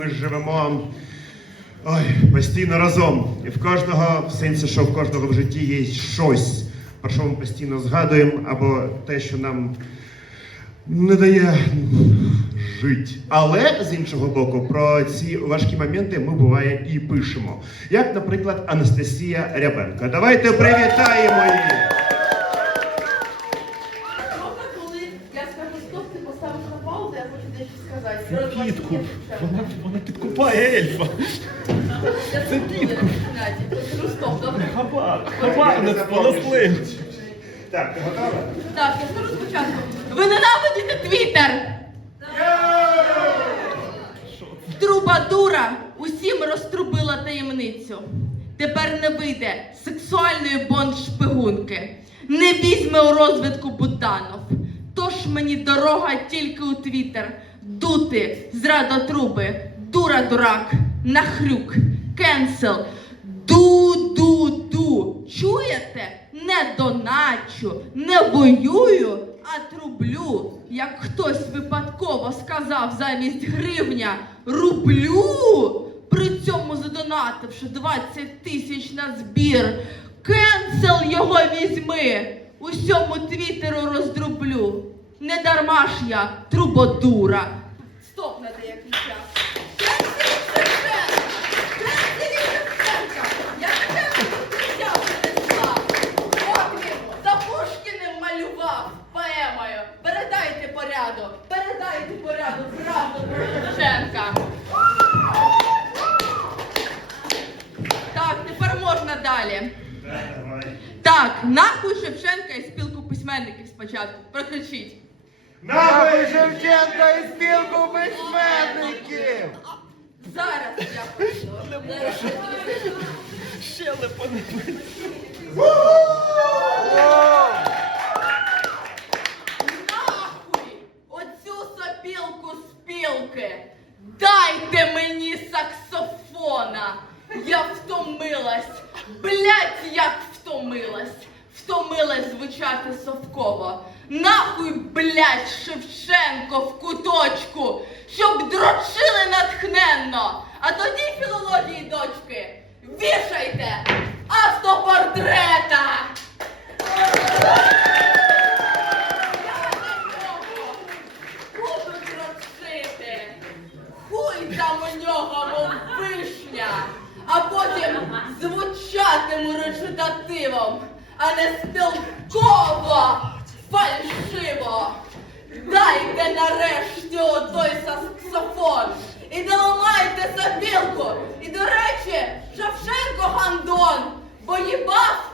Ми живемо ой, постійно разом. І в кожного, в сенсі, що в кожного в житті є щось, про що ми постійно згадуємо, або те, що нам не дає жити. Але з іншого боку, про ці важкі моменти ми буває і пишемо. Як, наприклад, Анастасія Рябенко. Давайте привітаємо її. Можна, коли я скажу стоп, ти поставиш на паузу, я хочу дещо сказати. Це Про підкуп. Вона, вона підкупає ельфа. Це підкуп. Добре? Хабар, хабарниць полослив. Так, ти готова? Так, я скажу спочатку. Ви ненавидите Твіттер! Трубадура усім розтрубила таємницю. Тепер не вийде сексуальної бонд-шпигунки. Не візьме у розвитку Буданов. Тож мені дорога тільки у Твіттер. Дути, зрада труби, дура дурак, нахрюк, кенсел. Ду-ду-ду. Чуєте? Не доначу, не воюю, а трублю. Як хтось випадково сказав замість гривня рублю, при цьому задонативши 20 тисяч на збір. Кенсел його візьми, усьому роздрублю. Не дарма ж я трубодура. Стоп на деякий час. Кенселіть Шевченка! Я Шевченку життя принесла! От він за Пушкіним малював поемою. Передайте порядок, передайте порядок, правду Шевченка. Так, тепер можна далі. Так, нахуй Шевченка і спілку письменників спочатку. Прокричіть. Нахуй Шевченка і спілку письменників! Зараз я почну. Щелепа не Нахуй оцю сопілку спілки. Дайте мені саксофона. Я втомилась. Блять, як втомилась. Втомилась звучати совково. Блять, Шевченко в куточку, щоб дрочили натхненно. А тоді філології дочки. Вішайте автопортрета! Хуй там у нього, мов вишня, а потім звучатиму речитативом, а не спілково, фальшиво. Дайте нарешті отой саксофон і доламайте сопілку. І, до речі, Шевченко гандон, бо їбав.